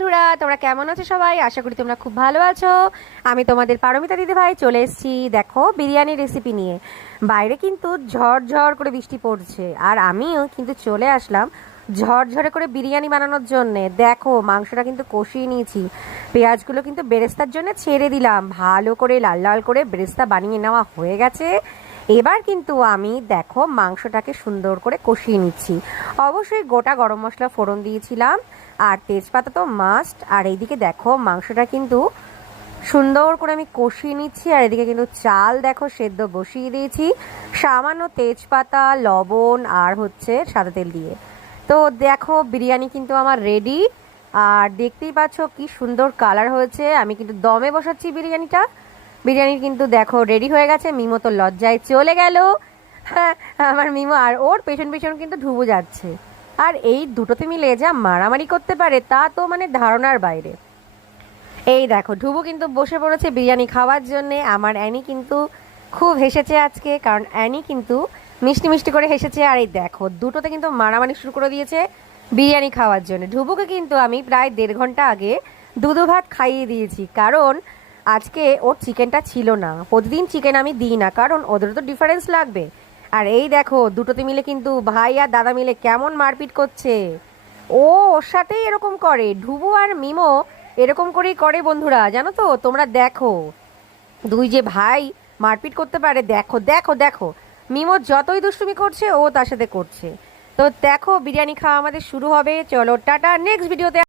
বন্ধুরা, তোমরা কেমন আছো সবাই? আশা করি তোমরা খুব ভালো আছো। আমি তোমাদের পারমিতা দিদি ভাই চলে এসেছি দেখো বিরিয়ানি রেসিপি নিয়ে। বাইরে কিন্তু ঝড় করে বৃষ্টি পড়ছে, আর আমিও কিন্তু চলে আসলাম ঝরঝরে করে বিরিয়ানি বানানোর জন্যে। দেখো মাংসটা কিন্তু কষিয়ে নিয়েছি, পেঁয়াজগুলো কিন্তু বেরেস্তার জন্য ছেড়ে দিলাম, ভালো করে লাল লাল করে বেরেস্তা বানিয়ে নেওয়া হয়ে গেছে। এবার কিন্তু আমি দেখো মাংসটাকে সুন্দর করে কষিয়ে নিচ্ছি। অবশ্যই গোটা গরম মশলা ফোড়ন দিয়েছিলাম, আর তেজপাতা তো মাস্ট। আর এইদিকে দেখো মাংসটা কিন্তু সুন্দর করে আমি কষিয়ে নিচ্ছি, আর এদিকে কিন্তু চাল দেখো সেদ্ধ বসিয়ে দিয়েছি সামান্য তেজপাতা, লবণ আর সাদা তেল দিয়ে। তো দেখো বিরিয়ানি কিন্তু আমার রেডি, আর দেখতেই পাচ্ছ কি সুন্দর কালার হয়েছে। আমি কিন্তু দমে বসাচ্ছি বিরিয়ানিটা। বিরিয়ানি কিন্তু দেখো রেডি হয়ে গেছে। মিমো তো লজ্জায় চলে গেল। হ্যাঁ, আমার মিমো, আর ওর পেছন পেছন কিন্তু ঢুবু যাচ্ছে। আর এই দুটোতে মিলে যা মারামারি করতে পারে তা তো মানে ধারণার বাইরে। এই দেখো ঢুবু কিন্তু বসে পড়েছে বিরিয়ানি খাওয়ার জন্যে। আমার অ্যানি কিন্তু খুব হেসেছে আজকে, কারণ অ্যানি কিন্তু মিষ্টি মিষ্টি করে হেসেছে। আর এই দেখো দুটোতে কিন্তু মারামারি শুরু করে দিয়েছে বিরিয়ানি খাওয়ার জন্য। ঢুবুকে কিন্তু আমি প্রায় 1.5 ঘন্টা আগে দুধু ভাত খাইয়ে দিয়েছি, কারণ আজকে ওর চিকেনটা ছিল না। প্রতিদিন চিকেন আমি দিই না, কারণ ওদেরও তো ডিফারেন্স লাগবে। আর এই দেখো দুটোতে মিলে কিন্তু ভাই আর দাদা মিলে কেমন মারপিট করছে। ও ওর সাথেই এরকম করে, ঢুবু আর মিমো এরকম করেই করে বন্ধুরা, জানো তো তোমরা। দেখো দুই যে ভাই মারপিট করতে পারে। দেখো দেখো দেখো মিমো যতই দুষ্টুমি করছে ও তার সাথে করছে। তো দেখো বিরিয়ানি খাওয়া আমাদের শুরু হবে। চলো টাটা, নেক্সট ভিডিওতে